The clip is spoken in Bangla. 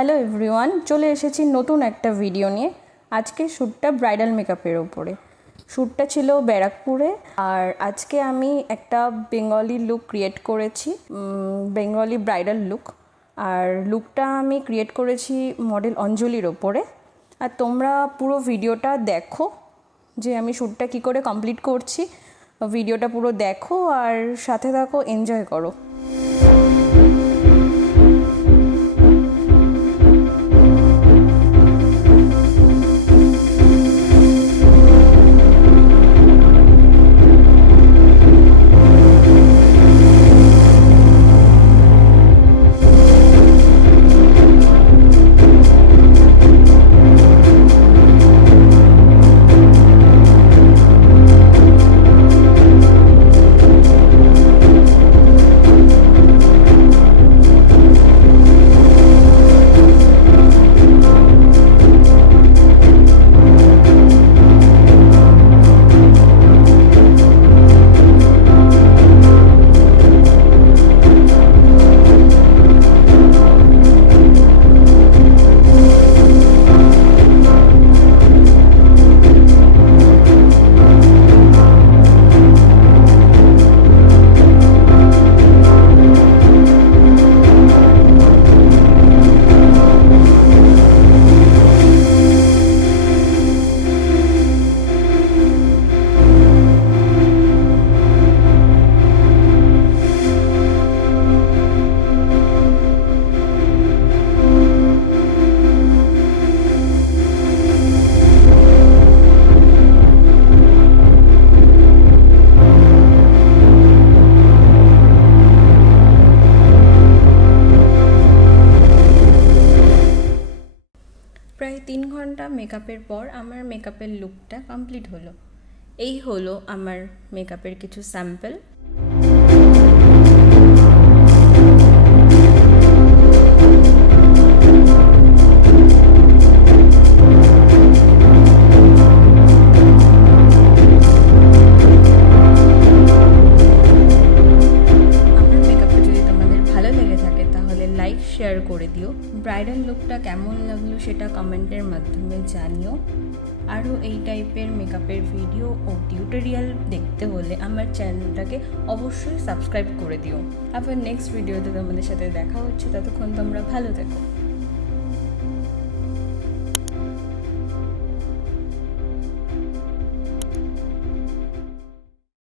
হ্যালো এভরিওয়ান, চলে এসেছি নতুন একটা ভিডিও নিয়ে। আজকে শ্যুটটা ব্রাইডাল মেকআপের ওপরে। শ্যুটটা ছিল ব্যারাকপুরে, আর আজকে আমি একটা বেঙ্গলি লুক ক্রিয়েট করেছি, বেঙ্গলি ব্রাইডাল লুক। আর লুকটা আমি ক্রিয়েট করেছি মডেল অঞ্জলির ওপরে। আর তোমরা পুরো ভিডিওটা দেখো যে আমি শ্যুটটা কী করে কমপ্লিট করছি। ভিডিওটা পুরো দেখো আর সাথে থাকো, এনজয় করো। প্রায় 3 ঘন্টা মেকআপের পর আমার মেকআপের লুকটা কমপ্লিট হলো। এই হলো আমার মেকআপের কিছু স্যাম্পল। লাইক শেয়ার করে দিও। ব্রাইডাল লুকটা কেমন লাগলো সেটা কমেন্টের মাধ্যমে জানিও। আরও এই টাইপের মেকআপের ভিডিও ও টিউটোরিয়াল দেখতে হলে আমার চ্যানেলটাকে অবশ্যই সাবস্ক্রাইব করে দিও। আবার নেক্সট ভিডিওতে তোমাদের সাথে দেখা হচ্ছে, ততক্ষণ তোমরা ভালো থেকো।